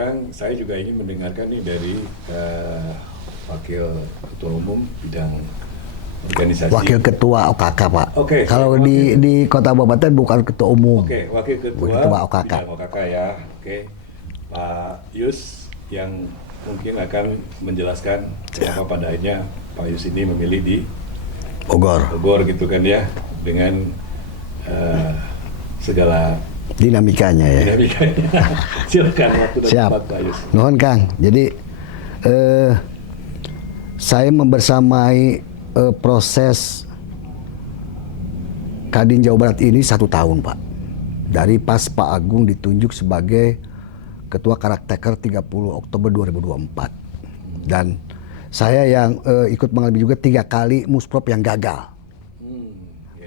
sekarang saya juga ingin mendengarkan nih dari Wakil Ketua Umum bidang organisasi. Wakil Ketua OKK, Pak. Oke. Kalau di Kota Kabupaten bukan Ketua Umum. Oke, Wakil Ketua OKK. bidang OKK ya. Oke, Pak Yus yang mungkin akan menjelaskan kenapa pada akhirnya Pak Yus ini memilih di Bogor gitu kan ya, dengan segala dinamikanya ya. Silakan waktu dan Siap. tempat Pak Yus. Nuhun Kang. Jadi saya membersamai proses Kadin Jawa Barat ini 1 tahun, Pak. Dari pas Pak Agung ditunjuk sebagai Ketua Karakteker 30 Oktober 2024. Dan saya yang ikut mengalami juga 3 kali Musprop yang gagal.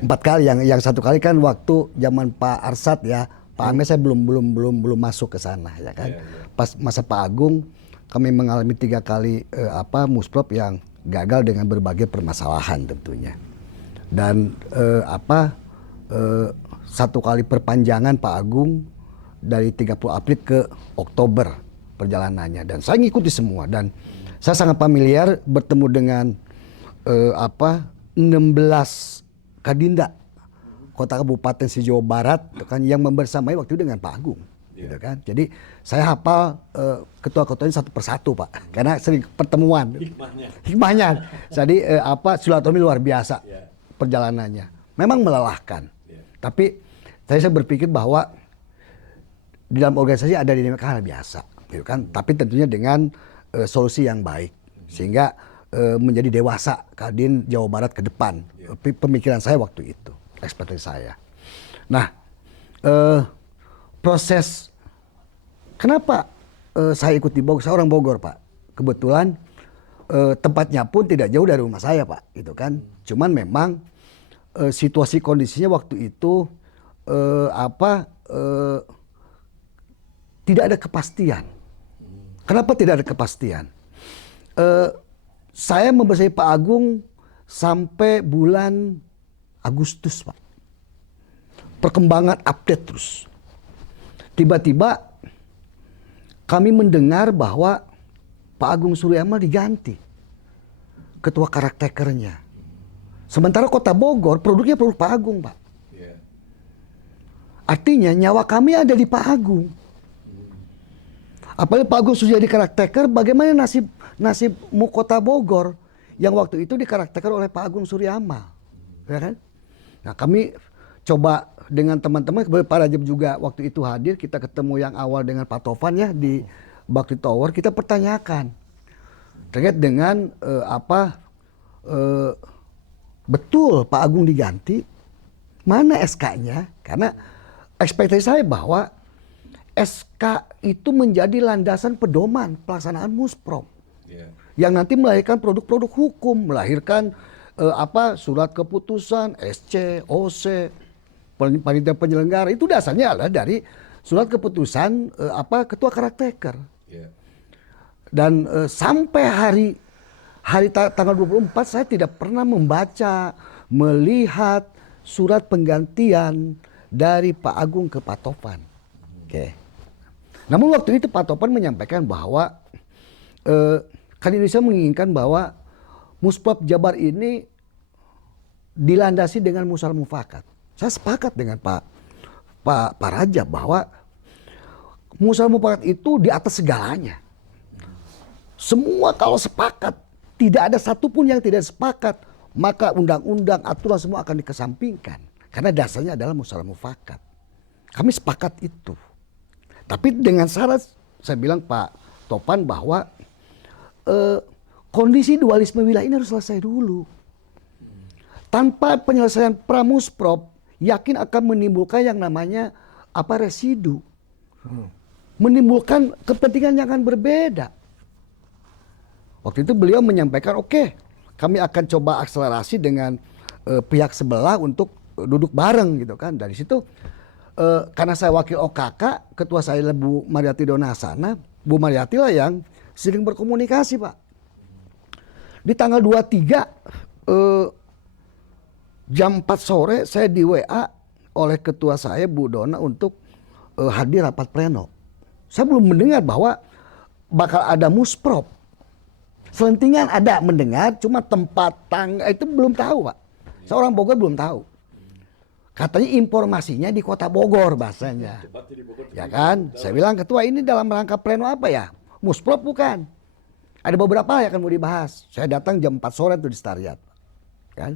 4 kali, yang 1 kali kan waktu zaman Pak Arsad ya, Pak Ame saya belum masuk ke sana ya kan. Pas masa Pak Agung kami mengalami 3 kali Musprop yang gagal dengan berbagai permasalahan tentunya. Dan 1 kali perpanjangan Pak Agung dari 30 April ke Oktober perjalanannya, dan saya ngikuti semua, dan saya sangat familiar bertemu dengan 16 Kadinda Kota Kabupaten se-Jawa Barat kan, yang membersamai waktu itu dengan Pak Agung. Gitu kan. Jadi saya hafal ketua-ketuanya satu persatu, Pak, karena sering pertemuan. Hikmahnya. Jadi silaturahmi luar biasa perjalanannya. Memang melelahkan. Tapi saya berpikir bahwa di dalam organisasi ada dinamika hal biasa, gitu kan. Tapi tentunya dengan solusi yang baik, sehingga menjadi dewasa Kadin Jawa Barat ke depan. Pemikiran saya waktu itu, ekspektasi saya. Nah, proses kenapa saya ikut di Bogor? Saya orang Bogor, Pak. Kebetulan tempatnya pun tidak jauh dari rumah saya, Pak, gitu kan. Cuman memang situasi kondisinya waktu itu tidak ada kepastian. Kenapa tidak ada kepastian? Saya membersamai Pak Agung sampai bulan Agustus, Pak. Perkembangan update terus. Tiba-tiba kami mendengar bahwa Pak Agung Suryamal diganti ketua karaktekernya. Sementara Kota Bogor produknya produk Pak Agung, Pak. Artinya nyawa kami ada di Pak Agung. Apalagi Pak Agung sudah jadi karakteker, bagaimana nasibmu Kota Bogor yang waktu itu dikarakteker oleh Pak Agung Suryamal, ya kan? Nah, kami coba dengan teman-teman, Pak Rajab juga waktu itu hadir, kita ketemu yang awal dengan Pak Tovan ya di Bakti Tower, kita pertanyakan terkait dengan betul Pak Agung diganti, mana SK-nya? Karena ekspektasi saya bahwa SK itu menjadi landasan pedoman pelaksanaan Musprop. Yang nanti melahirkan produk-produk hukum, melahirkan surat keputusan, SC, OC, panitia penyelenggara, itu dasarnya adalah dari surat keputusan ketua karakteker. Dan sampai hari tanggal 24 saya tidak pernah membaca, melihat surat penggantian dari Pak Agung ke Pak Topan. Namun waktu itu Pak Topan menyampaikan bahwa Kadin Indonesia menginginkan bahwa Musprop Jabar ini dilandasi dengan musawarah mufakat. Saya sepakat dengan Pak Rajab bahwa musawarah mufakat itu di atas segalanya. Semua kalau sepakat, tidak ada satupun yang tidak sepakat, maka undang-undang, aturan semua akan dikesampingkan. Karena dasarnya adalah musawarah mufakat. Kami sepakat itu. Tapi dengan syarat, saya bilang Pak Topan bahwa kondisi dualisme wilayah ini harus selesai dulu. Tanpa penyelesaian pramusprop, yakin akan menimbulkan yang namanya residu. Menimbulkan kepentingan yang akan berbeda. Waktu itu beliau menyampaikan, oke, kami akan coba akselerasi dengan pihak sebelah untuk duduk bareng gitu kan. Dari situ karena saya wakil OKK, ketua saya adalah Bu Mariati Donasana, Bu Mariati lah yang sering berkomunikasi, Pak. Di tanggal 23 jam 4 sore saya di WA oleh ketua saya Bu Dona untuk hadir rapat pleno saya belum mendengar bahwa bakal ada musprop. Selentingan ada mendengar, cuma tempat tangga itu belum tahu, Pak. Seorang Bogor belum tahu. Katanya informasinya di kota Bogor bahasanya. Ya kan? Saya bilang, ketua ini dalam rangka pleno apa ya? Musprop bukan. Ada beberapa yang akan mau dibahas. Saya datang jam 4 sore tuh di Stariat. Kan?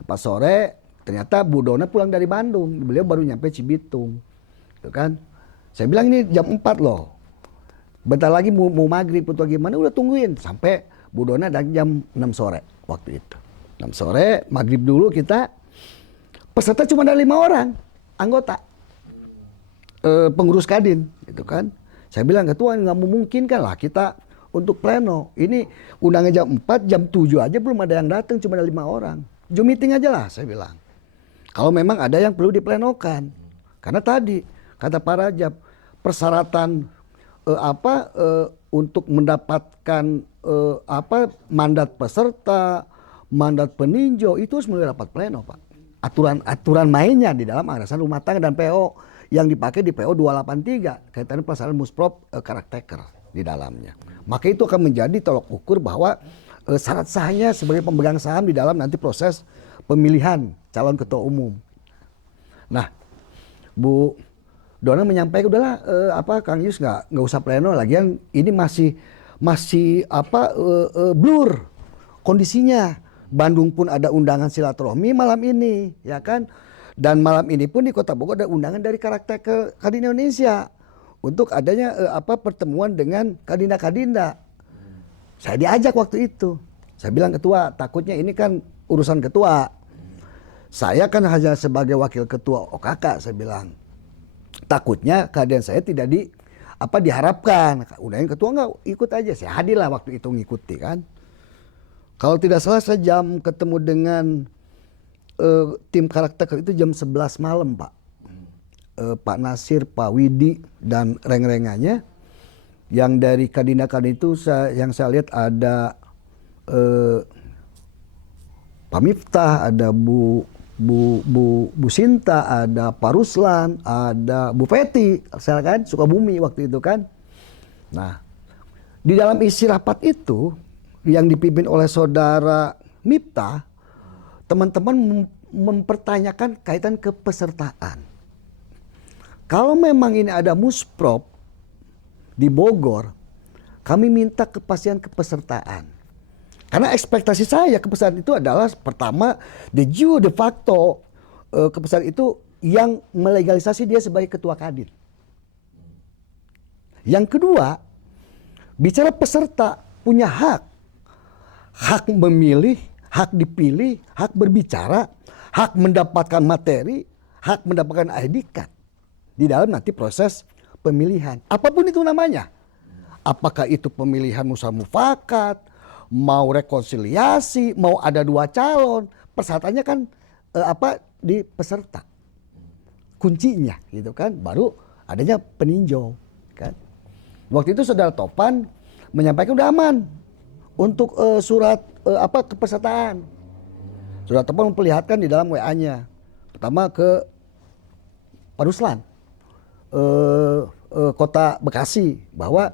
4 sore ternyata Bu Dona pulang dari Bandung. Beliau baru nyampe Cibitung. Gitu kan? Saya bilang ini jam 4 loh. Bentar lagi mau maghrib atau gimana, udah tungguin sampai Bu Dona dan jam 6 sore waktu itu. 6 sore maghrib dulu kita, peserta cuma ada 5 orang anggota pengurus Kadin gitu kan. Saya bilang ketua nggak memungkinkan lah kita untuk pleno. Ini undangan jam 4, jam 7 aja belum ada yang datang, cuma ada 5 orang. Zoom meeting aja lah saya bilang. Kalau memang ada yang perlu diplenokan. Karena tadi kata Pak Rajab, persyaratan untuk mendapatkan mandat peserta, mandat peninjau itu harus melalui rapat pleno, Pak. Aturan mainnya di dalam anggaran rumah tangga dan PO yang dipakai di PO 283 kaitannya pelaksanaan musprop karakter di dalamnya. Maka itu akan menjadi tolok ukur bahwa syarat sahnya sebagai pemegang saham di dalam nanti proses pemilihan calon ketua umum. Nah, Bu Dona menyampaikan udahlah Kang Yus nggak usah pleno, lagian ini masih blur kondisinya. Bandung pun ada undangan silaturahmi malam ini, ya kan? Dan malam ini pun di Kota Bogor ada undangan dari karakter ke Kadin Indonesia untuk adanya pertemuan dengan kadinda-kadinda. Saya diajak waktu itu. Saya bilang ketua, takutnya ini kan urusan ketua. Saya kan hanya sebagai wakil ketua OKK, saya bilang. Takutnya keadaan saya tidak diharapkan. Udahin ketua nggak ikut aja. Saya hadir lah waktu itu ngikuti kan. Kalau tidak salah saya ketemu dengan tim karakter itu jam 11 malam, Pak. Pak Nasir, Pak Widi dan reng-rengannya. Yang dari Kadinda-Kadin itu yang saya lihat ada Pak Miftah, ada Bu Sinta, ada Pak Ruslan, ada Bu Feti, saya kan Sukabumi waktu itu kan. Nah, di dalam isi rapat itu yang dipimpin oleh saudara Miftah, teman-teman mempertanyakan kaitan kepesertaan. Kalau memang ini ada musprop di Bogor, kami minta kepastian kepesertaan. Karena ekspektasi saya kepesertaan itu adalah pertama de jure de facto kepesertaan itu yang melegalisasi dia sebagai ketua Kadin. Yang kedua, bicara peserta punya hak memilih, hak dipilih, hak berbicara, hak mendapatkan materi, hak mendapatkan ID card di dalam nanti proses pemilihan. Apapun itu namanya. Apakah itu pemilihan mufakat, mau rekonsiliasi, mau ada 2 calon, persyaratannya kan di peserta. Kuncinya gitu kan, baru adanya peninjau kan. Waktu itu saudara Topan menyampaikan udah aman untuk surat kepesertaan. Saudara Topan memperlihatkan di dalam WA-nya. Pertama ke Pak Ruslan, Kota Bekasi, bahwa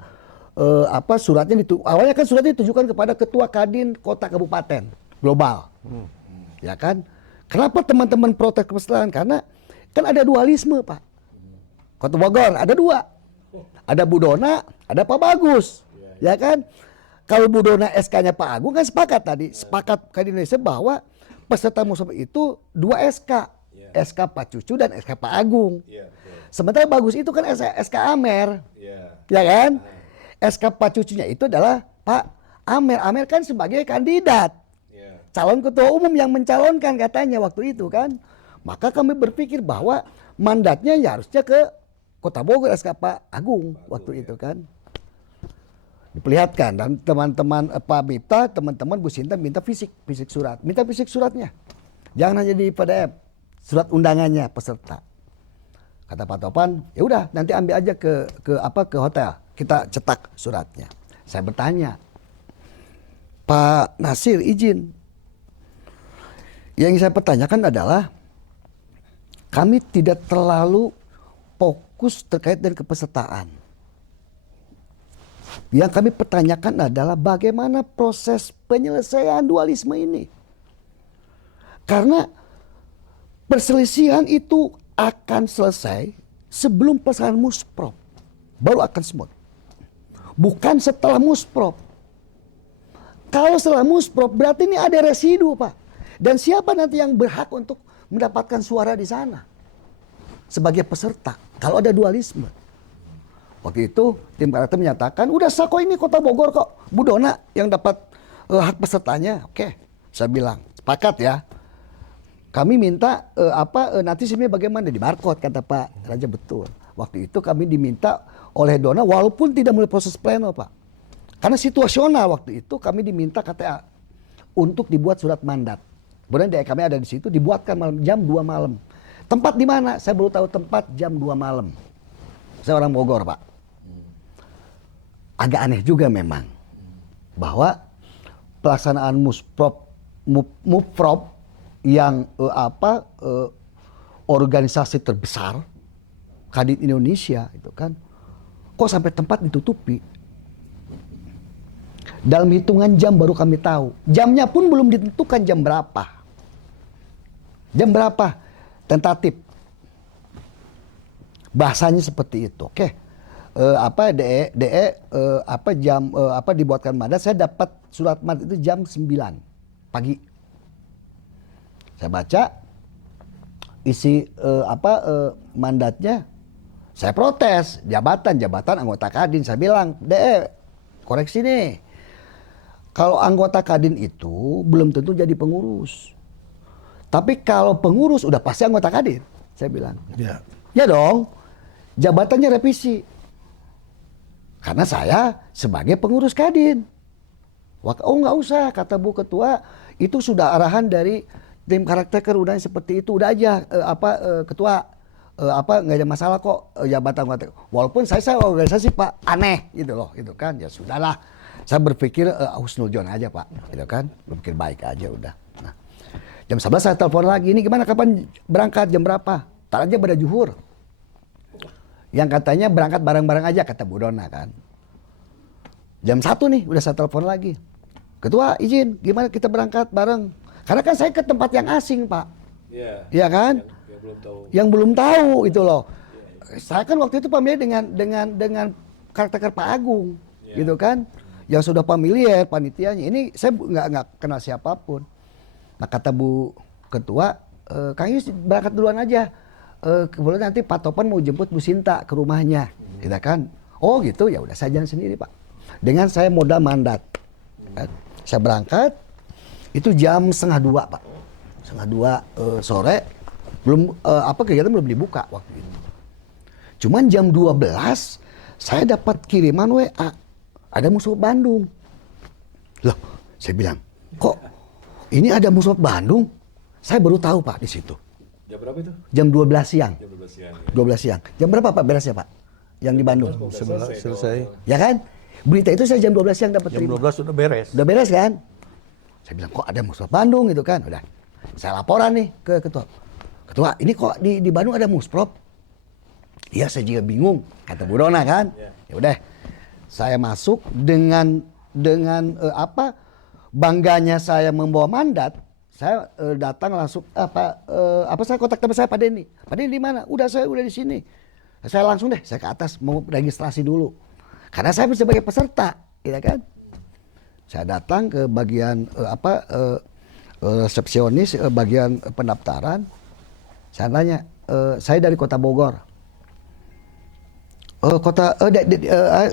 suratnya awalnya kan suratnya ditujukan kepada ketua Kadin kota kabupaten global. Ya kan? Kenapa teman-teman protes kepesertaan? Karena kan ada dualisme, Pak. Kota Bogor ada 2. Ada Bu Dona, ada Pak Bagus. Ya kan? Kalau Bu Dona SK-nya Pak Agung kan sepakat tadi, sepakat Kadin Indonesia bahwa peserta musyawarah itu 2 SK. SK Pak Cucu dan SK Pak Agung. Sementara Bagus itu kan SK Amer. Ya kan? SK Pak Cucunya itu adalah Pak Amer. Amer kan sebagai kandidat. Calon ketua umum yang mencalonkan katanya waktu itu kan. Maka kami berpikir bahwa mandatnya ya harusnya ke Kota Bogor SK Pak Agung waktu itu kan. Diperlihatkan dan teman-teman Pak Miftah, teman-teman Bu Sinta minta fisik surat. Minta fisik suratnya. Jangan hanya di PDF, surat undangannya peserta. Kata Pak Topan, ya udah nanti ambil aja ke hotel. Kita cetak suratnya. Saya bertanya, Pak Nasir izin. Yang saya pertanyakan adalah, kami tidak terlalu fokus terkait dengan kepesertaan. Yang kami pertanyakan adalah bagaimana proses penyelesaian dualisme ini. Karena perselisihan itu akan selesai sebelum pelaksanaan musprop. Baru akan smooth. Bukan setelah musprop. Kalau setelah musprop berarti ini ada residu, Pak. Dan siapa nanti yang berhak untuk mendapatkan suara di sana? Sebagai peserta. Kalau ada dualisme. Waktu itu tim karakter menyatakan, udah sah kok ini Kota Bogor kok. Bu Dona yang dapat hak pesertanya. Oke, saya bilang, sepakat ya. Kami minta nanti sini bagaimana di barcode, kata Pak Raja. Betul. Waktu itu kami diminta oleh Dona walaupun tidak mulai proses pleno, Pak. Karena situasional waktu itu kami diminta KTA untuk dibuat surat mandat. Kemudian kami ada di situ dibuatkan malam jam 2 malam. Tempat di mana? Saya baru tahu tempat jam 2 malam. Saya orang Bogor, Pak. Agak aneh juga memang bahwa pelaksanaan Muprop yang organisasi terbesar Kadin Indonesia itu kan kok sampai tempat ditutupi. Dalam hitungan jam baru kami tahu. Jamnya pun belum ditentukan jam berapa. Jam berapa? Tentatif. Bahasanya seperti itu. Oke. Dibuatkan mandat. Saya dapat surat mandat itu jam 9 pagi. Saya baca isi mandatnya. Saya protes jabatan anggota Kadin. Saya bilang, koreksi nih. Kalau anggota Kadin itu belum tentu jadi pengurus. Tapi kalau pengurus udah pasti anggota Kadin. Saya bilang. Ya. Ya dong. Jabatannya revisi. Karena saya sebagai pengurus Kadin. Oh nggak usah, kata Bu Ketua. Itu sudah arahan dari tim karakter udah seperti itu. Udah aja Ketua. Nggak ada masalah kok jabatan anggota. Walaupun saya organisasi Pak aneh gitu loh, gitu kan. Ya sudahlah. Saya berpikir husnuzon aja Pak, gitu kan. Berpikir baik aja udah. Nah, jam 11 saya telepon lagi. Ini gimana, kapan berangkat, jam berapa? Tar aja pada juhur. Yang katanya berangkat bareng-bareng aja, kata Bu Dona kan. Jam 1 nih udah saya telepon lagi. Ketua izin, gimana kita berangkat bareng? Karena kan saya ke tempat yang asing Pak. Iya. Iya kan? Yang belum tahu. Yang belum tahu itu loh. Saya kan waktu itu familiar dengan karakter Pak Agung, gitu kan? Yang sudah familiar panitianya. Ini saya nggak kenal siapapun. Nah kata Bu Ketua, Kang Yus berangkat duluan aja. Kemudian nanti Pak Topan mau jemput Bu Sinta ke rumahnya, gitu kan? Oh gitu, ya udah saya jalan sendiri Pak. Dengan saya modal mandat. Saya berangkat, itu jam 1:30 Pak. 1:30 sore, belum kegiatan belum dibuka waktu itu. Cuman jam 12 saya dapat kiriman WA. Ada musuh Bandung. Loh, saya bilang, kok ini ada musuh Bandung? Saya baru tahu Pak di situ. Jam berapa itu? Jam 12 siang. Jam 12 siang. 12 siang. Jam berapa Pak beresnya Pak? Yang di Bandung. Selesai. Ya kan? Berita itu saya jam 12 siang dapat Jam terima. 12 sudah beres. Udah beres kan? Saya bilang, kok ada musuh Bandung gitu kan? Udah. Saya laporan nih ke ketua. Ketua, ini kok di Bandung ada musprop? Iya, saya juga bingung, kata Bu Dona kan. Ya udah. Saya masuk dengan bangganya saya membawa mandat. Saya datang langsung saya kontak teman saya Pak Denny. Pak Denny di mana? Udah di sini. Saya langsung deh, saya ke atas mau registrasi dulu. Karena saya sebagai peserta, gitu kan. Saya datang ke bagian resepsionis bagian pendaftaran. Saya nanya, saya dari Kota Bogor.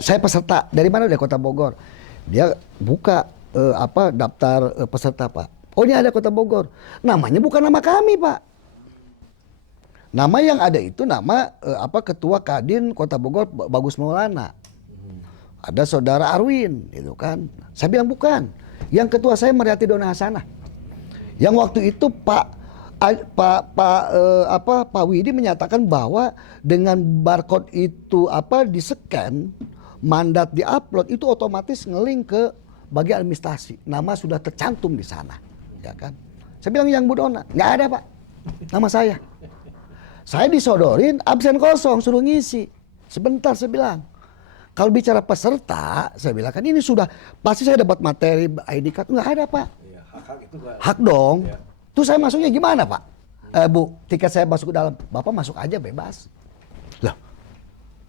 Saya peserta. Dari mana? Dari Kota Bogor. Dia buka daftar peserta Pak. Oh ini ada Kota Bogor. Namanya bukan nama kami Pak. Nama yang ada itu nama Ketua Kadin Kota Bogor Bagus Maulana. Ada Saudara Arwin, gitu kan. Saya bilang bukan. Yang ketua saya Mariati Dona Hasanah. Yang waktu itu Pak Widi menyatakan bahwa dengan barcode itu di-scan, mandat di-upload itu otomatis nge-link ke bagian administrasi. Nama sudah tercantum di sana, ya kan? Saya bilang yang Bu Dona, nggak ada Pak, nama saya. Saya disodorin absen kosong, suruh ngisi. Sebentar saya bilang. Kalau bicara peserta, saya bilang kan ini sudah pasti saya dapat materi ID card, nggak ada Pak. Iya, hak itu Pak. Hak dong. Ya. Tuh saya masuknya gimana Pak? Bu, tiket saya masuk ke dalam, Bapak masuk aja bebas. Lah,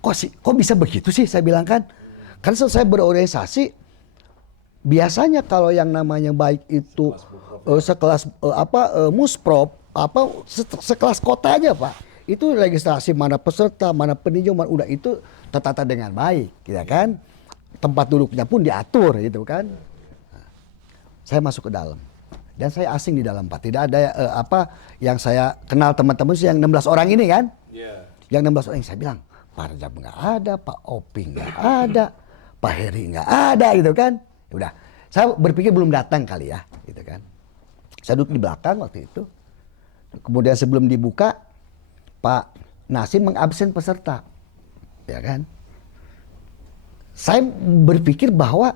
kok bisa begitu sih? Saya bilang kan, karena saya berorganisasi, biasanya kalau yang namanya baik itu sekelas Musprop, sekelas kota aja Pak. Itu registrasi mana peserta, mana peninjau, mana udah itu tertata dengan baik, ya kan? Tempat duduknya pun diatur, gitu kan? Saya masuk ke dalam dan saya asing di dalam Pak. Tidak ada yang saya kenal teman-teman sih yang 16 orang ini kan? Yeah. Yang 16 orang saya bilang, Pak Rajab nggak ada, Pak Oping nggak ada, Pak Heri nggak ada, gitu kan? Udah, saya berpikir belum datang kali ya, gitu kan? Saya duduk di belakang waktu itu. Kemudian sebelum dibuka, Pak Nasim mengabsen peserta. Ya kan? Saya berpikir bahwa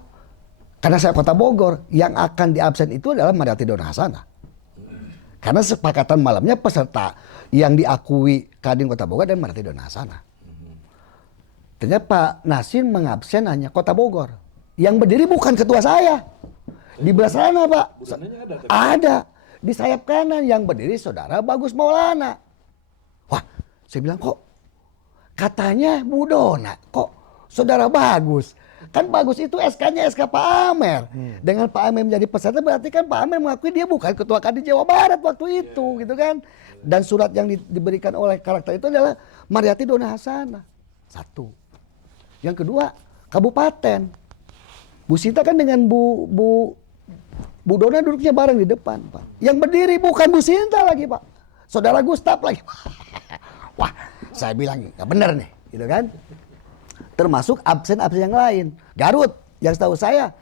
karena saya Kota Bogor, yang akan diabsen itu adalah Mariati Dona Hasanah. Karena sepakatan malamnya peserta yang diakui Kadin Kota Bogor dan Mariati Dona Hasanah. Ternyata Pak Nasim mengabsen hanya Kota Bogor. Yang berdiri bukan ketua saya. Di belah sana Pak. Ada. Di sayap kanan yang berdiri Saudara Bagus Maulana. Wah, saya bilang kok katanya Bu Dona, kok Saudara Bagus? Kan Bagus itu SK-nya SK Pak Amer. Dengan Pak Amer menjadi peserta berarti kan Pak Amer mengakui dia bukan ketua Kadin Jawa Barat waktu itu, gitu kan? Dan surat yang diberikan oleh karakter itu adalah Mariati Dona Hasanah. Satu. Yang kedua, kabupaten. Bu Sinta kan dengan Bu Dona duduknya bareng di depan, Pak. Yang berdiri bukan Bu Sinta lagi, Pak. Saudara Gustaf lagi. Wah, saya bilang nggak benar nih, gitu kan? Termasuk absen-absen yang lain. Garut, yang setahu saya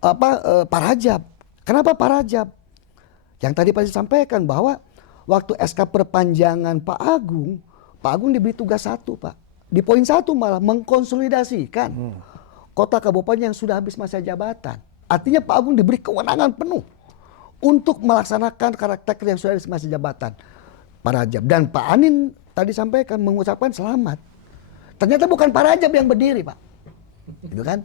Pak Rajab. Kenapa Pak Rajab? Yang tadi pasti sampaikan bahwa waktu SK perpanjangan Pak Agung diberi tugas satu Pak. Di poin 1 malah mengkonsolidasikan kota kabupaten yang sudah habis masa jabatan. Artinya Pak Agung diberi kewenangan penuh untuk melaksanakan karakter yang sudah habis masa jabatan. Pak Rajab dan Pak Anin tadi sampaikan mengucapkan selamat. Ternyata bukan Pak Rajab yang berdiri Pak. Gitu kan?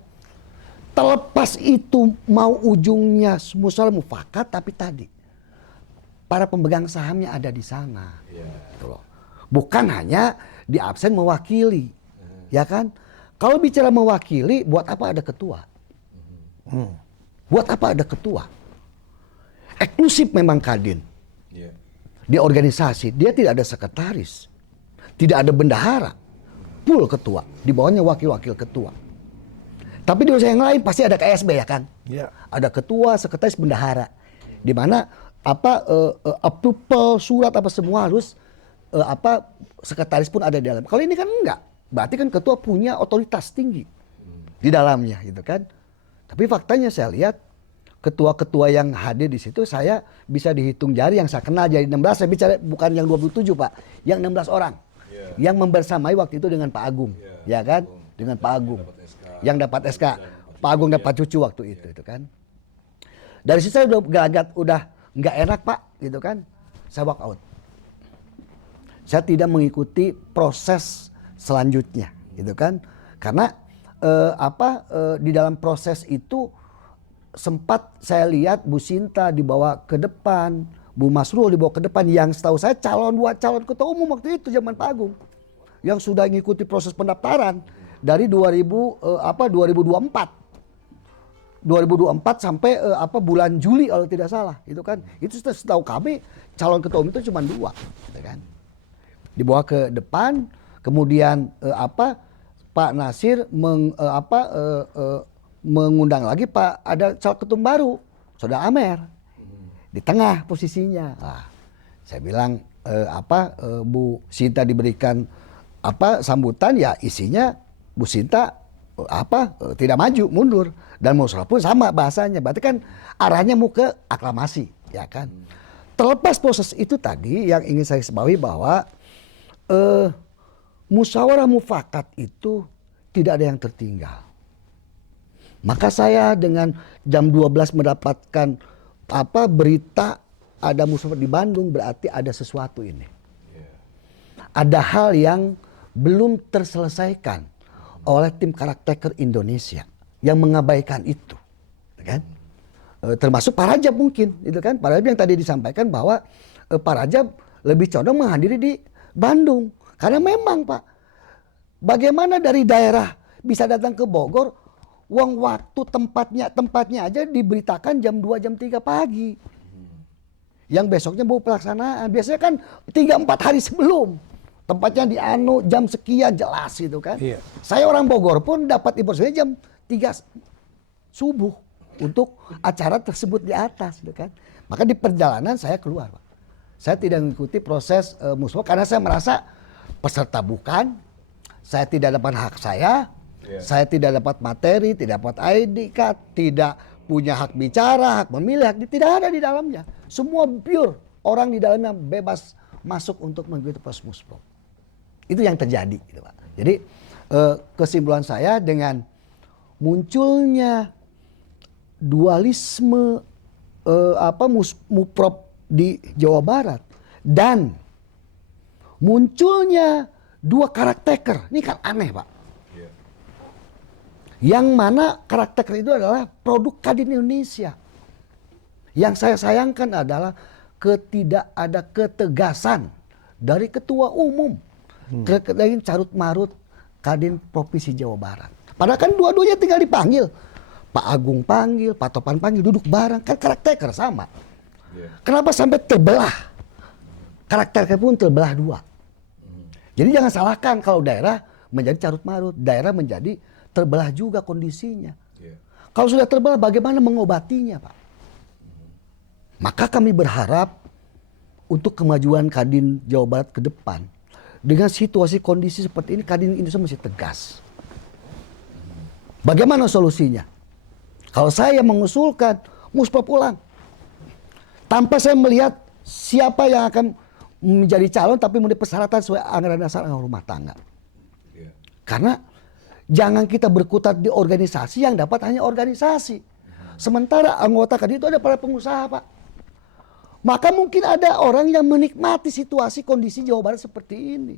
Terlepas itu mau ujungnya musawarah mufakat, tapi tadi para pemegang sahamnya ada di sana. Gitu loh. Bukan hanya di absen mewakili. Ya kan? Kalau bicara mewakili, buat apa ada ketua? Buat apa ada ketua? Eksklusif memang Kadin. Di organisasi, dia tidak ada sekretaris. Tidak ada bendahara. Full ketua. Di bawahnya wakil-wakil ketua. Tapi di usaha yang lain pasti ada KSB ya kan? Yeah. Ada ketua, sekretaris, bendahara. Di mana approval, surat apa semua harus sekretaris pun ada di dalam. Kalau ini kan enggak. Berarti kan ketua punya otoritas tinggi di dalamnya gitu kan. Tapi faktanya saya lihat ketua-ketua yang hadir di situ saya bisa dihitung jari yang saya kenal jadi 16. Saya bicara bukan yang 27 Pak, yang 16 orang. Yang membersamai waktu itu dengan Pak Agung, ya kan? Dengan Pak Agung. Yang dapat SK. Pak Agung dapat cucu waktu itu kan. Dari situ saya udah gelagat, udah nggak enak Pak, gitu kan. Saya walk out. Saya tidak mengikuti proses selanjutnya, gitu kan. Karena di dalam proses itu sempat saya lihat Bu Sinta dibawa ke depan, Bu Masrul dibawa ke depan, yang setahu saya dua calon ketua umum waktu itu zaman Pak Agung yang sudah mengikuti proses pendaftaran dari 2024 sampai bulan Juli kalau tidak salah, itu kan. Itu setahu kami calon ketua umum itu cuma 2, gitu kan. Dibawa ke depan, kemudian Pak Nasir mengundang lagi ada calon ketum baru, Saudara Amer. Di tengah posisinya. Nah, saya bilang Bu Sinta diberikan sambutan, ya isinya Bu Sinta tidak maju, mundur, dan musyawarah pun sama bahasanya. Berarti kan arahnya mau ke aklamasi, ya kan. Terlepas proses itu tadi yang ingin saya sebawahi bahwa musyawarah mufakat itu tidak ada yang tertinggal. Maka saya dengan jam 12 mendapatkan berita ada musyawarah di Bandung, berarti ada sesuatu ini. Ada hal yang belum terselesaikan oleh tim karakter Indonesia yang mengabaikan itu, kan? Termasuk Pak Rajab mungkin, itu kan? Pak Rajab yang tadi disampaikan bahwa Pak Rajab lebih condong menghadiri di Bandung, karena memang Pak, bagaimana dari daerah bisa datang ke Bogor, uang waktu tempatnya aja diberitakan jam 2 jam 3 pagi. Yang besoknya mau pelaksanaan, biasanya kan 3-4 hari sebelum. Tempatnya di jam sekian jelas gitu kan. Iya. Saya orang Bogor pun dapat informasinya jam 3 subuh untuk acara tersebut di atas gitu kan. Maka di perjalanan saya keluar, Pak. Saya tidak mengikuti proses musbah karena saya merasa peserta bukan, saya tidak dapat hak saya, saya tidak dapat materi, tidak dapat ID card, tidak punya hak bicara, hak memilih, tidak ada di dalamnya. Semua pure, orang di dalamnya bebas masuk untuk mengikuti proses musbah. Itu yang terjadi, gitu, Pak. Jadi kesimpulan saya dengan munculnya dualisme muprop di Jawa Barat dan munculnya dua karakter, ini kan aneh, Pak. Yang mana karakter itu adalah produk Kadin Indonesia. Yang saya sayangkan adalah ada ketegasan dari ketua umum. Dari carut marut Kadin Provinsi Jawa Barat. Padahal kan dua-duanya tinggal dipanggil. Pak Agung panggil, Pak Topan panggil, duduk bareng. Kan karakter sama. Kenapa sampai terbelah? Karakter pun terbelah dua. Jadi jangan salahkan kalau daerah menjadi carut marut. Daerah menjadi terbelah juga kondisinya. Kalau sudah terbelah bagaimana mengobatinya, Pak? Maka kami berharap untuk kemajuan Kadin Jawa Barat ke depan. Dengan situasi kondisi seperti ini, Kadin Indonesia mesti tegas. Bagaimana solusinya? Kalau saya mengusulkan musbah pulang, tanpa saya melihat siapa yang akan menjadi calon, tapi memenuhi persyaratan sesuai anggaran dasar anggaran rumah tangga. Karena jangan kita berkutat di organisasi yang dapat hanya organisasi. Sementara anggota Kadin itu ada para pengusaha, Pak. Maka mungkin ada orang yang menikmati situasi kondisi Jawa Barat seperti ini.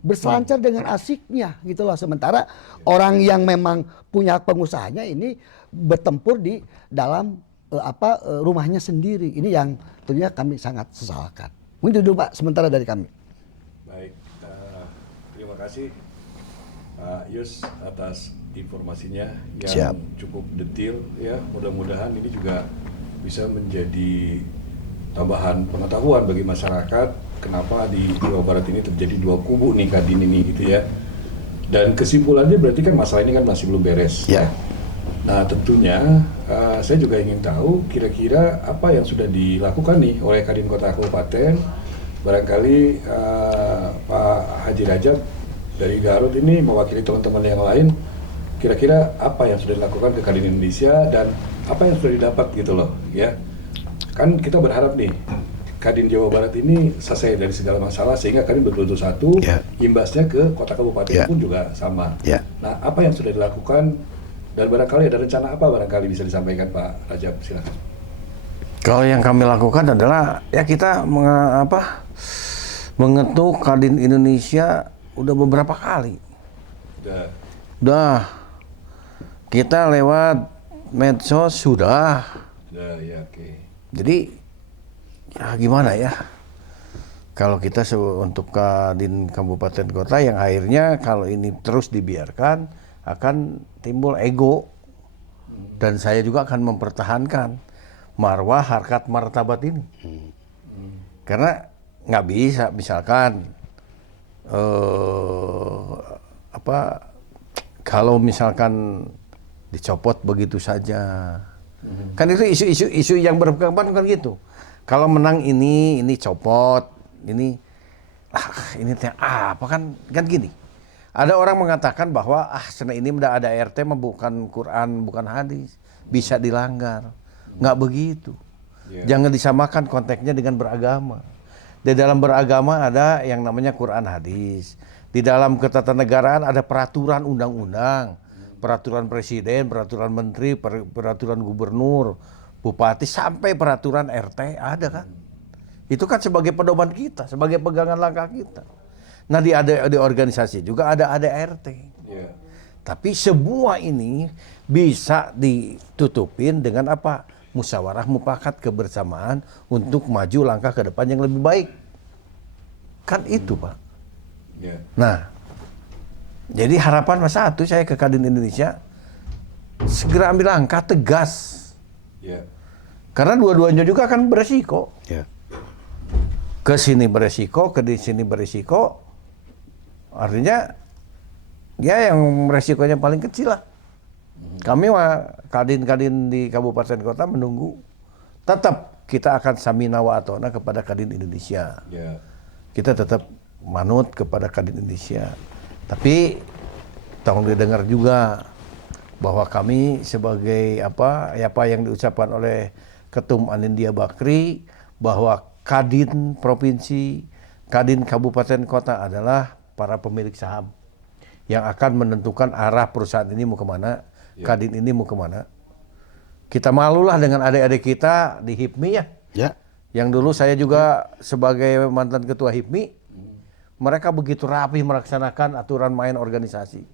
Berselancar dengan asiknya gitu loh. Sementara orang yang memang punya pengusahanya ini bertempur di dalam rumahnya sendiri. Ini yang tentunya kami sangat sesalkan. Mungkin itu dulu, Pak, sementara dari kami. Baik, terima kasih Pak Yus atas informasinya yang cukup detail ya. Mudah-mudahan ini juga bisa menjadi tambahan pengetahuan bagi masyarakat kenapa di Jawa Barat ini terjadi dua kubu nih Kadin ini gitu ya. Dan kesimpulannya berarti kan masalah ini kan masih belum beres. Ya. Nah tentunya saya juga ingin tahu kira-kira apa yang sudah dilakukan nih oleh Kadin Kota Kabupaten. Barangkali Pak Haji Rajab dari Garut ini mewakili teman-teman yang lain. Kira-kira apa yang sudah dilakukan ke Kadin Indonesia dan apa yang sudah didapat gitu loh ya. Kan kita berharap nih Kadin Jawa Barat ini selesai dari segala masalah sehingga Kadin betul-betul satu, imbasnya ke kota kabupaten pun juga sama. Nah, apa yang sudah dilakukan dan barangkali ada rencana apa barangkali bisa disampaikan Pak Rajab, silakan. Kalau yang kami lakukan adalah ya kita mengetuk Kadin Indonesia udah beberapa kali. Udah. Kita lewat medsos sudah. Ya, oke. Jadi ya gimana ya kalau kita untuk Kadin Kabupaten Kota yang akhirnya kalau ini terus dibiarkan akan timbul ego dan saya juga akan mempertahankan marwah harkat martabat ini karena nggak bisa misalkan kalau misalkan dicopot begitu saja. Kan itu isu yang berkembang kan gitu. Kalau menang ini copot, ini apa kan gini. Ada orang mengatakan bahwa karena ini udah ada RT mah bukan Quran, bukan hadis, bisa dilanggar. Nggak begitu. Jangan disamakan konteksnya dengan beragama. Di dalam beragama ada yang namanya Quran hadis. Di dalam ketatanegaraan ada peraturan undang-undang. Peraturan presiden, peraturan menteri, peraturan gubernur, bupati, sampai peraturan RT ada kan. Itu kan sebagai pedoman kita, sebagai pegangan langkah kita. Nah di organisasi juga ada ADART. Ya. Tapi semua ini bisa ditutupin dengan apa? Musyawarah mufakat kebersamaan untuk maju langkah ke depan yang lebih baik. Kan itu, Pak. Ya. Nah, jadi harapan Mas satu saya ke Kadin Indonesia segera ambil langkah tegas. Ya. Karena dua-duanya juga akan beresiko. Ya. Ke sini beresiko, ke di sini beresiko. Artinya ya yang resikonya paling kecil lah. Kami kadin-kadin di kabupaten kota menunggu. Tetap kita akan samina wa atona kepada Kadin Indonesia. Ya. Kita tetap manut kepada Kadin Indonesia. Tapi tolong didengar juga bahwa kami sebagai apa yang diucapkan oleh Ketum Anindya Bakri bahwa Kadin Provinsi, Kadin Kabupaten Kota adalah para pemilik saham yang akan menentukan arah perusahaan ini mau kemana, Kadin ini mau kemana. Kita malulah dengan adik-adik kita di HIPMI ya. Ya. Yang dulu saya juga sebagai mantan ketua HIPMI, mereka begitu rapi melaksanakan aturan main organisasi.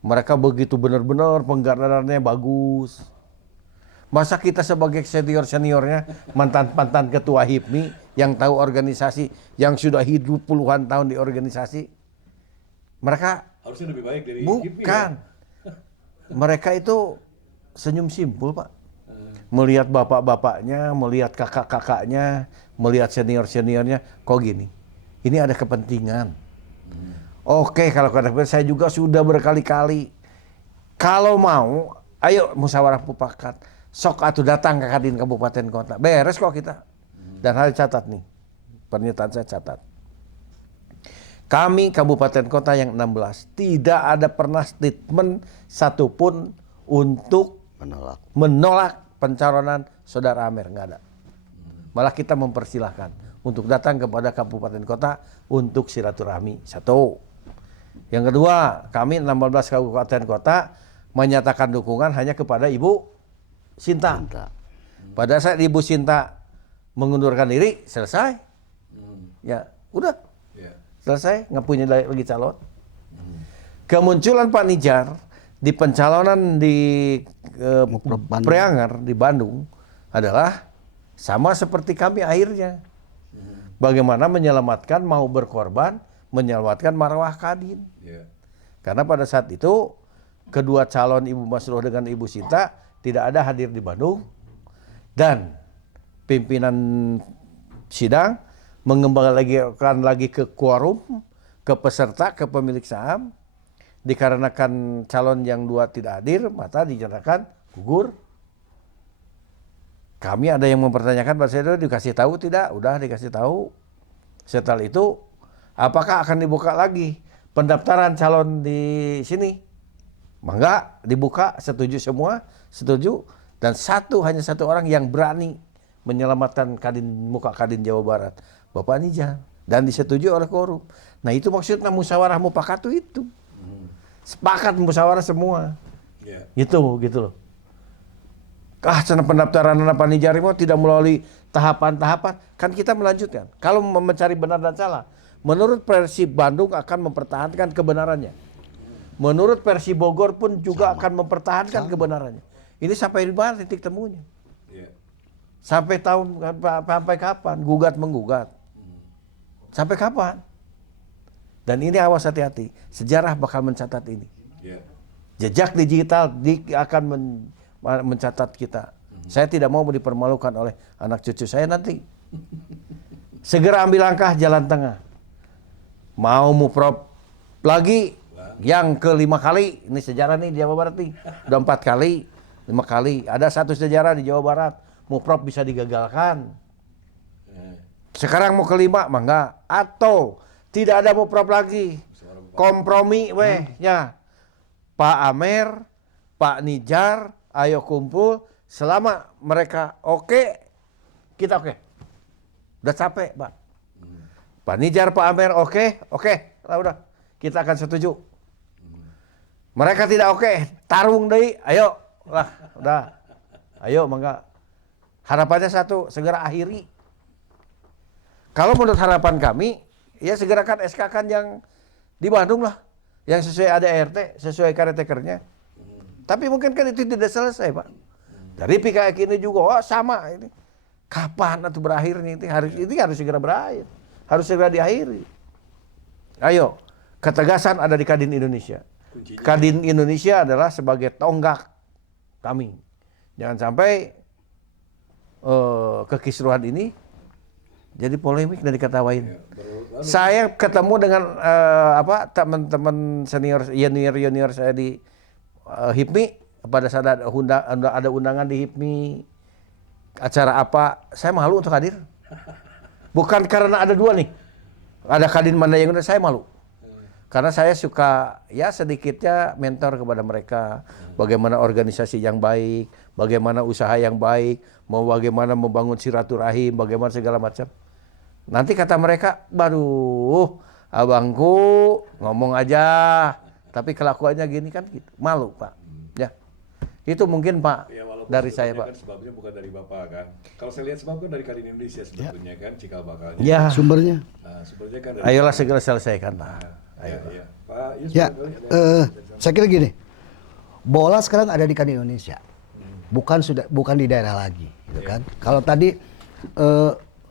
Mereka begitu benar-benar penggardarannya bagus. Masa kita sebagai senior-seniornya, mantan ketua HIPMI yang tahu organisasi, yang sudah hidup puluhan tahun di organisasi, mereka Harusnya lebih baik dari bukan. HIPMI, ya? Mereka itu senyum simpul, Pak. Melihat bapak-bapaknya, melihat kakak-kakaknya, melihat senior-seniornya, kok gini? Ini ada kepentingan. Oke, kalau kata saya juga sudah berkali-kali. Kalau mau, ayo musyawarah mufakat. Sok atuh datang ke Kadin Kabupaten Kota. Beres kok kita. Dan harus catat nih. Pernyataan saya catat. Kami Kabupaten Kota yang 16 tidak ada pernah statement satupun untuk menolak pencalonan Saudara Amer, nggak ada. Malah kita mempersilahkan untuk datang kepada Kabupaten Kota untuk silaturahmi. Satu. Yang kedua, kami 16 Kabupaten Kota menyatakan dukungan hanya kepada Ibu Sinta. Pada saat Ibu Sinta mengundurkan diri, selesai. Ya, udah. Selesai, nggak punya lagi calon. Kemunculan Pak Nijar di pencalonan di Preanger di Bandung adalah sama seperti kami akhirnya. Bagaimana menyelamatkan, mau berkorban, menyelamatkan marwah Kadin. Karena pada saat itu kedua calon Ibu Masruh dengan Ibu Sinta tidak ada hadir di Bandung dan pimpinan sidang mengembalikan lagi ke quorum, ke peserta, ke pemilik saham. Dikarenakan calon yang dua tidak hadir, maka dinyatakan gugur. Kami ada yang mempertanyakan pada saat itu dikasih tahu tidak? Udah dikasih tahu. Setelah itu, apakah akan dibuka lagi pendaftaran calon di sini? Mangga dibuka, setuju semua, setuju. Dan hanya satu orang yang berani menyelamatkan muka Kadin Jawa Barat, Bapak Nijar, dan disetujui oleh quorum. Nah itu maksudnya musyawarah mufakat itu. Sepakat musyawarah semua. Gitu loh. Karena pendaftaran Pak Nijar itu tidak melalui tahapan-tahapan, kan kita melanjutkan. Kalau mencari benar dan salah, menurut versi Bandung akan mempertahankan kebenarannya. Menurut versi Bogor pun juga akan mempertahankan kebenarannya. Ini sampai di mana titik temunya? Sampai kapan? Gugat menggugat. Sampai kapan? Dan ini awas hati-hati. Sejarah bakal mencatat ini. Jejak digital akan mencatat kita. Saya tidak mau dipermalukan oleh anak cucu saya nanti. Segera ambil langkah jalan tengah. Mau muprop lagi yang ke-5 kali. Ini sejarah nih di Jawa Barat nih. Udah 4 kali, 5 kali. Ada satu sejarah di Jawa Barat. Muprop bisa digagalkan. Sekarang mau ke-5, mangga. Atau tidak ada muprop lagi. Kompromi ya. Pak Amer, Pak Nijar, ayo kumpul. Selama mereka oke, kita oke. Udah capek, Pak. Pak Nijar, Pak Amer oke. Lah udah. Kita akan setuju. Mereka tidak oke, tarung deh. Ayo. Lah, udah. Ayo, mangga. Harapannya satu, segera akhiri. Kalau menurut harapan kami, ya segerakan SK-kan yang di Bandung lah, yang sesuai ADART, sesuai caretakernya. Tapi mungkin kan itu tidak selesai, Pak. Dari pihak ini juga, sama ini. Kapan atau berakhirnya ini harus segera berakhir, harus segera diakhiri. Ayo, ketegasan ada di Kadin Indonesia. Kadin Indonesia adalah sebagai tonggak kami. Jangan sampai kekisruhan ini jadi polemik dan diketawain. Saya ketemu dengan teman-teman junior saya di HIPMI pada saat ada undangan di HIPMI, acara apa, saya malu untuk hadir. Bukan karena ada dua nih, ada Kadin Mandailing, saya malu. Karena saya suka ya sedikitnya mentor kepada mereka, bagaimana organisasi yang baik, bagaimana usaha yang baik, bagaimana membangun silaturahim, bagaimana segala macam. Nanti kata mereka, baru abangku ngomong aja, tapi kelakuannya gini kan gitu. Malu, Pak. Ya. Itu mungkin, Pak, ya, dari saya, Pak. Kan sebabnya bukan dari Bapak kan. Kalau saya lihat sebabnya dari Kadin Indonesia sebetulnya kan, cikal bakalnya. Ya, sumbernya. Nah, sumbernya kan dari ayolah segera selesaikan, Pak. Ayo. Ya. Pak, ya, saya kira gini. Bola sekarang ada di Kadin Indonesia. Bukan di daerah lagi, gitu kan. Kalau tadi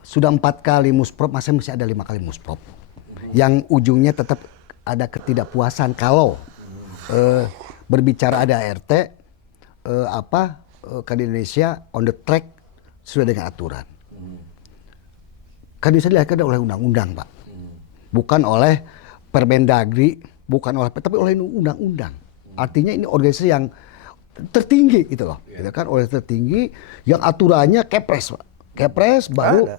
sudah 4 kali musprop, masih ada 5 kali musprop. Yang ujungnya tetap ada ketidakpuasan kalau berbicara ada ART, Kadin Indonesia on the track sesuai dengan aturan. Kadin Indonesia dilahirkan oleh undang-undang, Pak. Bukan oleh Permendagri, bukan oleh, tapi oleh undang-undang. Artinya ini organisasi yang tertinggi gitu loh, gitu kan, oleh tertinggi yang aturannya Kepres, Pak. Kepres baru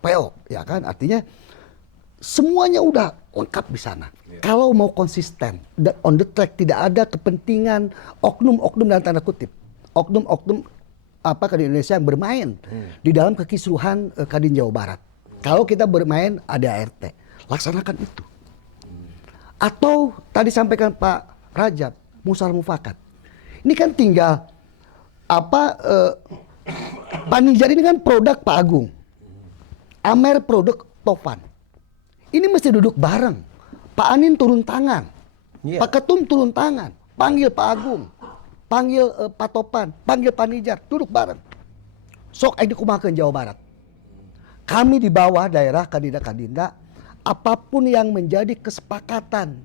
PO, ya kan, artinya semuanya udah lengkap di sana. Kalau mau konsisten dan on the track, tidak ada kepentingan oknum-oknum dalam tanda kutip, oknum-oknum Kadin Indonesia yang bermain di dalam kekisruhan Kadin Jawa Barat. Kalau kita bermain ada ART, laksanakan itu. Atau tadi sampaikan Pak Rajab, musyawarah mufakat. Ini kan tinggal Panijar ini kan produk Pak Agung, Amer produk Topan. Ini mesti duduk bareng. Pak Anin turun tangan, Pak Ketum turun tangan, panggil Pak Agung, panggil Pak Topan, panggil Panijar, duduk bareng. Sok dikumakeun Jawa Barat. Kami di bawah daerah Kadinda, apapun yang menjadi kesepakatan,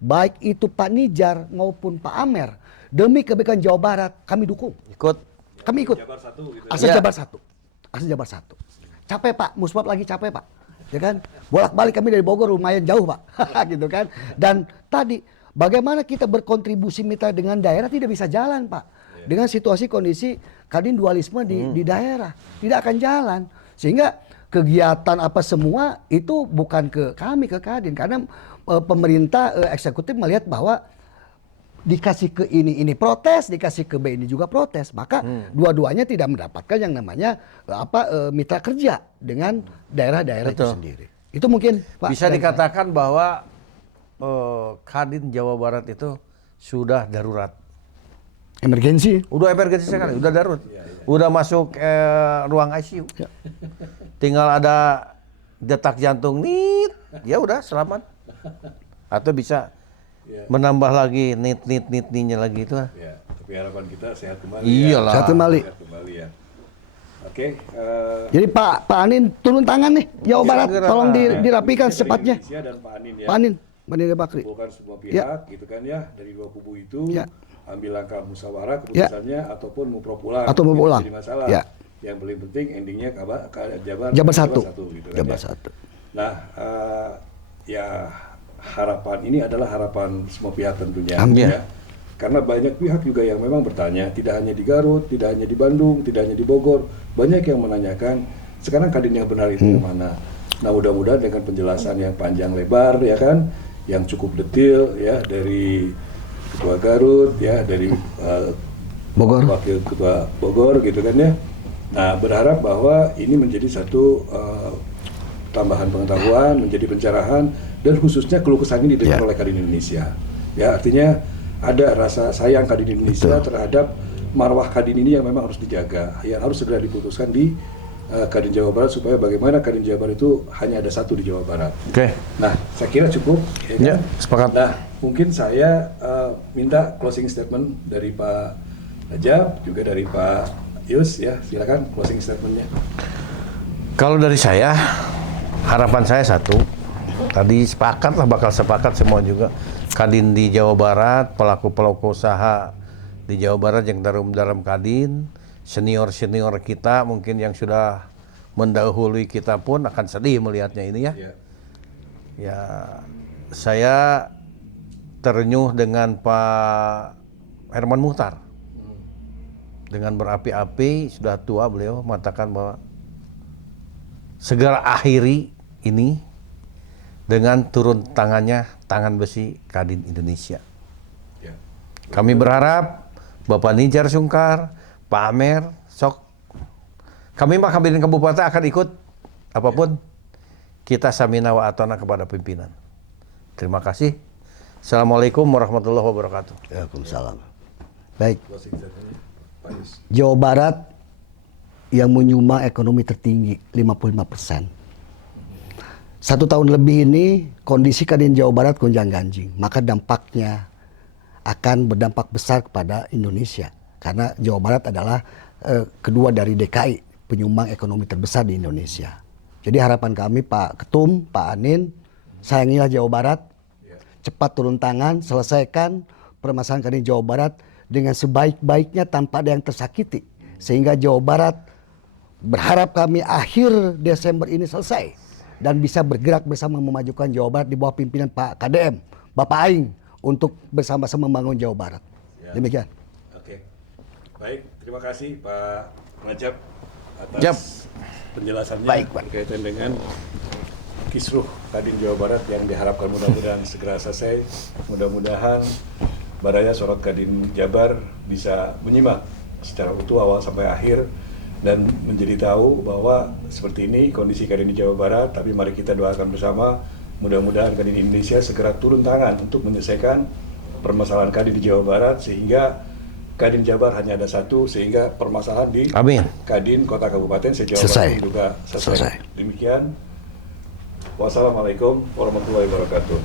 baik itu Pak Nijar maupun Pak Amer, demi kebaikan Jawa Barat, kami dukung. Kami ikut. Jabar 1 gitu. Asal Jabar 1. Capek, Pak, musbab lagi capek, Pak. Ya kan? Bolak-balik kami dari Bogor lumayan jauh, Pak. Gitu kan. Dan tadi bagaimana kita berkontribusi mitra dengan daerah tidak bisa jalan, Pak. Dengan situasi kondisi Kadin dualisme di daerah, tidak akan jalan. Sehingga kegiatan apa semua itu bukan ke kami, ke Kadin, karena pemerintah eksekutif melihat bahwa dikasih ke ini protes, dikasih ke B ini juga protes, maka dua-duanya tidak mendapatkan yang namanya mitra kerja dengan daerah-daerah itu sendiri. Itu mungkin, Pak, bisa dikatakan bahwa Kadin Jawa Barat itu sudah darurat, emergensi. Udah emergensi sekali, udah darurat, udah masuk ruang ICU, tinggal ada detak jantung nih, ya udah selamat, atau bisa menambah lagi nit-nitnya lagi itu. Ya, tapi harapan kita sehat kembali. Iyalah. Sehat kembali. Ya. Oke. Jadi Pak Anin turun tangan nih, Jawa Barat, tolong dirapikan secepatnya. Dan Pak Anin ya. Pak Anin Bakri. Kumpulkan semua pihak, gitu kan ya, dari dua kubu itu, ambil langkah musyawarah keputusannya, ataupun mau pulang. Atau mau pulang. Jadi masalah. Ya. Yang paling penting endingnya Jabar 1. Gitu kan, Jabar ya. 1. Nah, ya harapan ini adalah harapan semua pihak tentunya. Ya. Karena banyak pihak juga yang memang bertanya, tidak hanya di Garut, tidak hanya di Bandung, tidak hanya di Bogor, banyak yang menanyakan sekarang Kadin yang benar itu yang mana. Nah, mudah-mudahan dengan penjelasan yang panjang lebar, ya kan, yang cukup detail, ya, dari Ketua Garut, ya, dari Bogor, Wakil Ketua Bogor, gitu kan ya. Nah, berharap bahwa ini menjadi satu tambahan pengetahuan, menjadi pencerahan, dan khususnya keluh kesah ini didengar oleh Kadin Indonesia. Ya, artinya ada rasa sayang Kadin Indonesia terhadap marwah Kadin ini yang memang harus dijaga, yang harus segera diputuskan di Kadin Jawa Barat supaya bagaimana Kadin Jabar itu hanya ada satu di Jawa Barat. Oke. Nah, saya kira cukup. Ya, sepakat. Nah, mungkin saya minta closing statement dari Pak Rajab, juga dari Pak Yus, ya silakan closing statementnya. Kalau dari saya, harapan saya satu, tadi sepakat lah, bakal sepakat semua juga. Kadin di Jawa Barat, pelaku-pelaku usaha di Jawa Barat yang dalam Kadin, senior-senior kita mungkin yang sudah mendahului kita pun akan sedih melihatnya ini ya. Ya, saya terenyuh dengan Pak Herman Muhtar. Dengan berapi-api, sudah tua beliau mengatakan bahwa segera akhiri ini dengan turun tangannya tangan besi Kadin Indonesia. Ya. Kami berharap Bapak Nijar Sungkar, Pak Amer, sok kami mah Kadin Kabupaten akan ikut apapun. Kita samina wa atona kepada pimpinan. Terima kasih. Assalamualaikum warahmatullahi wabarakatuh. Waalaikumsalam. Baik. Closing statementnya, Pak Yus. Jawa Barat yang menyumbang ekonomi tertinggi 55%. 1 tahun lebih ini kondisi Kadin Jawa Barat gonjang-ganjing, maka dampaknya akan berdampak besar kepada Indonesia karena Jawa Barat adalah kedua dari DKI penyumbang ekonomi terbesar di Indonesia. Jadi harapan kami Pak Ketum, Pak Anin, sayangilah Jawa Barat, cepat turun tangan, selesaikan permasalahan Kadin Jawa Barat dengan sebaik-baiknya tanpa ada yang tersakiti. Sehingga Jawa Barat berharap kami akhir Desember ini selesai dan bisa bergerak bersama memajukan Jawa Barat di bawah pimpinan Pak KDM, Bapak Aing untuk bersama-sama membangun Jawa Barat. Demikian. Oke. Baik, terima kasih Pak Rajab atas penjelasannya. Baik, Pak. Berkaitan dengan kisruh Kadin Jawa Barat yang diharapkan mudah-mudahan segera selesai. Mudah-mudahan Baraya Sorot Kadin Jabar bisa menyimak secara utuh awal sampai akhir dan menjadi tahu bahwa seperti ini kondisi Kadin di Jawa Barat, tapi mari kita doakan bersama mudah-mudahan Kadin Indonesia segera turun tangan untuk menyelesaikan permasalahan Kadin di Jawa Barat sehingga Kadin Jabar hanya ada satu sehingga permasalahan di Amin. Kadin Kota Kabupaten se-Jawa Selesai. Barat juga selesai. Selesai. Demikian. Wassalamualaikum warahmatullahi wabarakatuh.